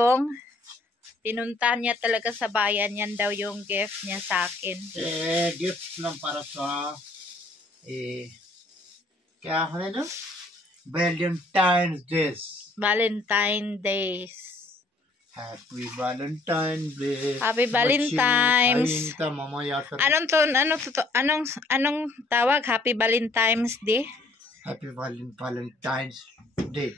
yung pinuntahan niya talaga sa bayan. Yan daw yung gift niya sa akin. Gift lang para sa kaya ano na? Valentine's Day. Valentine Days. Happy Valentine's Day. Happy Valentine's. Anong tawag? Happy Valentine's Day? Happy Valentine's Day.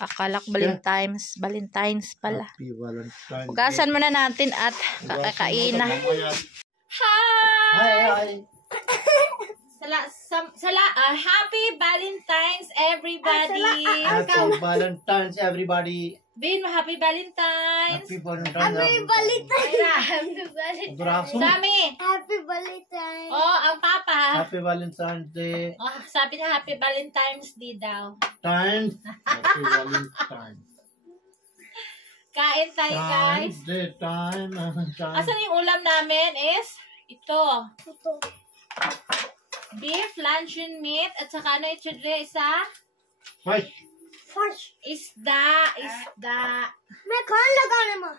Akala ko Valentine's. Valentine's pala. Happy Valentine's Day. Hugasan muna natin at kakain na. Hi! Happy Valentine's everybody. Happy Valentine's everybody. Bin, happy Valentine's. Happy Valentine's. Happy Valentine's. Happy Valentine's. Sami. Happy Valentine's. Oh, ang papa. Happy Valentine's Day. Oh, sabi niya Happy Valentine's Day daw. Happy Valentine's. Kain tayo, guys. Time. Asan yung ulam namin is ito. Beef, luncheon meat, at saka ano ito dre isa? Fish. Isda. May kain mo.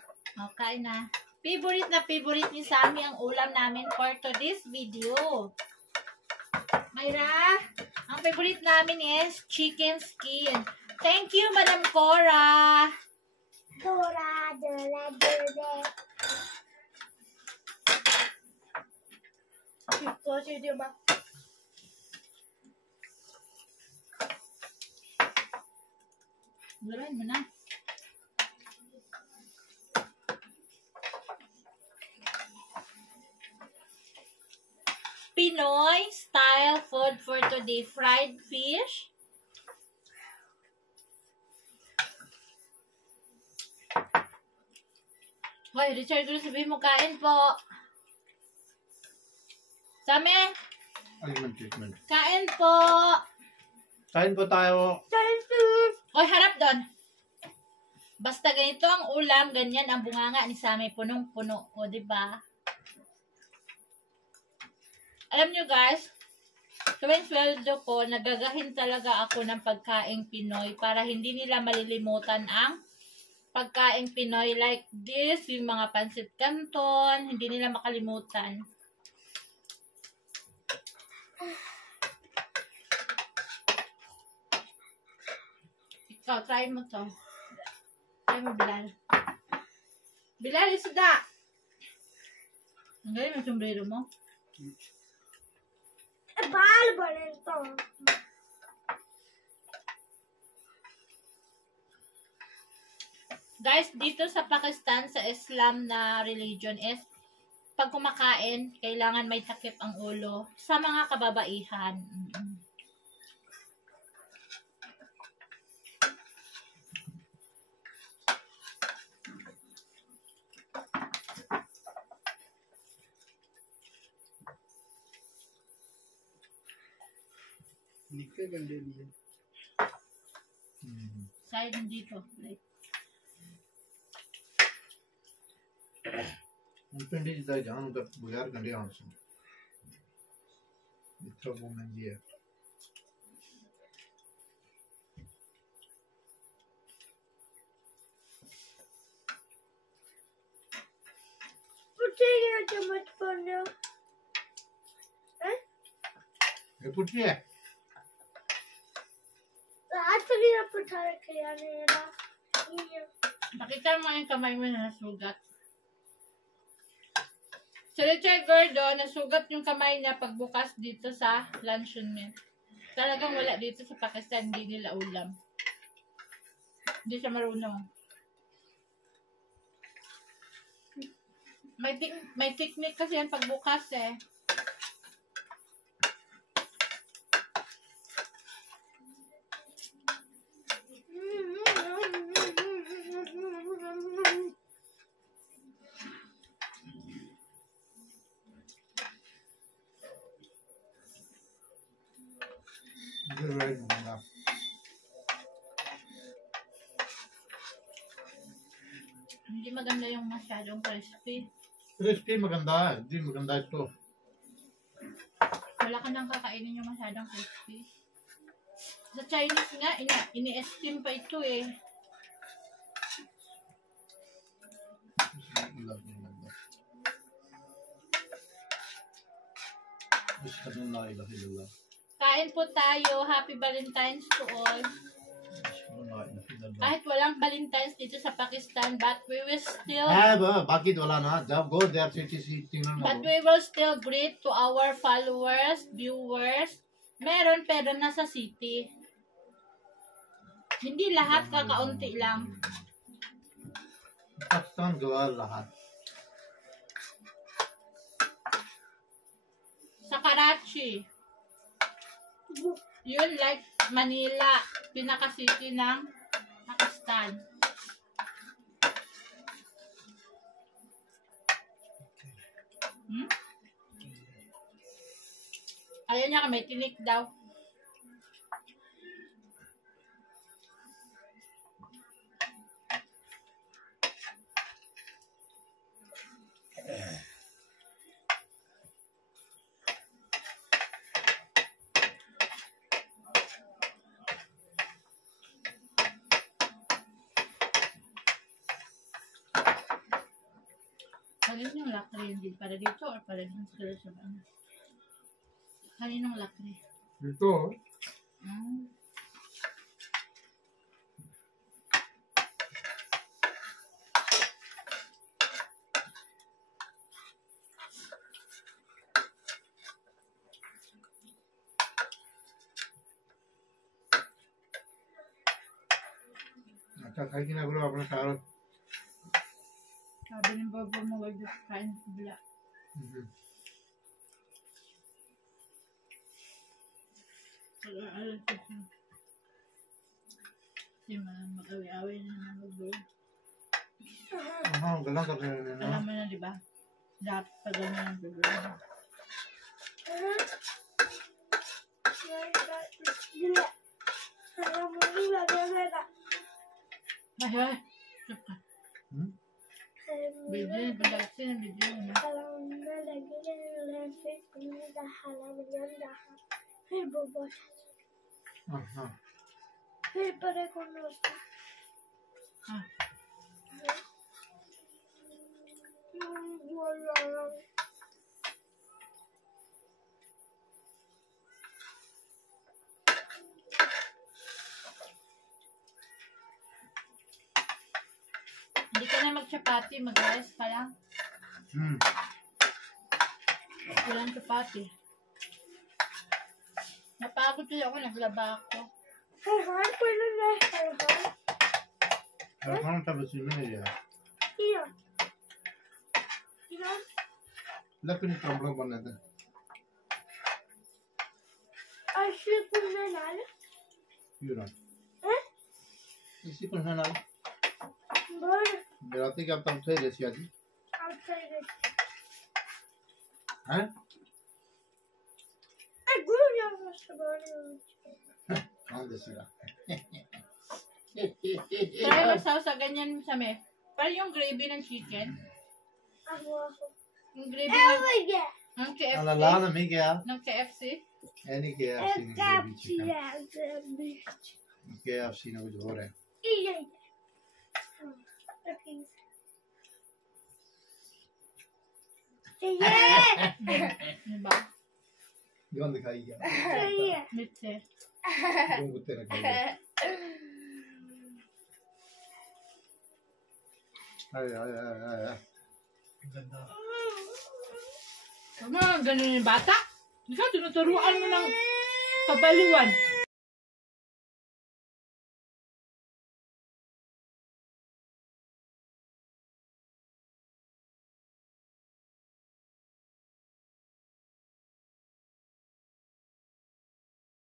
Okay na. Favorite ni Sammy ang ulam namin for today's video. Mayra, ang favorite namin is chicken skin. Thank you, Madam Cora. Dora. Ito, siya ba? Gawin mo na. Pinoy style food for today. Fried fish. Hoy, Richard, sabihin mo kain po. Same? Treatment. Kain po. Kain po tayo. Hoy, harap doon. Basta ganito ang ulam, ganyan ang bunganga ni Sammy, punong-puno. O, diba? Alam nyo guys, tuwing sweldo ko, nagagahin talaga ako ng pagkaing Pinoy para hindi nila malilimutan ang pagkaing Pinoy like this, yung mga pansit canton, hindi nila makalimutan. Ikaw, try mo to. Try mo, Bilal. Bilal, isda! Ang galing yung sombrero mo. Baal ba rin to? Guys, dito sa Pakistan, sa Islam na religion is, pag kumakain, kailangan may takip ang ulo sa mga kababaihan. Hindi ka ganda niya. Side dito. Like. Depende da जान उधर बगैर गंडे आंसू इतना वो महंगी है Puti too much fun now. ये पुटी है Actually, I put her kaya Nakita mo yung kamay mo na nasugat. Si Richard Gordo, nasugat yung kamay niya pagbukas dito sa luncheon meat. Talagang wala dito sa Pakistan, hindi nila ulam. Hindi siya marunong. May technique kasi yan pagbukas eh. Hindi maganda yung masyadong crispy. Crispy maganda, hindi maganda ito. Wala ka nang kakainin yung masyadong crispy. Sa Chinese nga, ini-esteem pa ito eh. Maganda. Ashhadu an la ilaha illallah. Kain po tayo. Happy Valentine's to all. Ashhadu an la ilaha illallah. Kahit walang Valentine's dito sa Pakistan, but we will still बाकी वाला ना जब go there city but we will still greet to our followers, viewers. Meron pero nasa city. Hindi lahat, kakaunti lang. Pakistan गवार लाहत Sa Karachi. Yun like Manila, pinaka-city ng Pakistan. Ayaw niya may tinik daw. Kanin yung lakri, hindi para dito or para dito sa bang? Kaninong lakri? itu अच्छा खाई कि ना करो अपना सारा Sabi ng babo mo, wag yung kain sa bila. Pag-aaral ko siya. Kasi mag-awi-awi na naman mag-board. हाँ गला कर रहे हैं ना Alam mo na, di ba? Dapat pa ganyan ang board. Ay, ay. Stop ka. Video, pag-aksi ng video na. हाँ हाँ Ah, hindi ka na mag-chapati, mag-rice pa lang. Walang chapati. Napagod tuloy ako, naglaba ako. खाना था बस नहीं यार लकड़ी कमरा बने थे क्यों ना इसी पर है ना रात की आप तब से रेसिया जी हैं हाँ देसीगा Try masaw sa ganyan sa me. Parang yung gravy ng chicken. Yung gravy ng KFC. अल्लाह ला ना मैं क्या Ng KFC. यानी KFC ने कुछ हो रहा है Diba? गंद खाई क्या Mitse. तुम कुत्ते ने खाई ay ganda Ano, ganun yung bata? Ikaw, tinuturuan mo ng kabaliwan.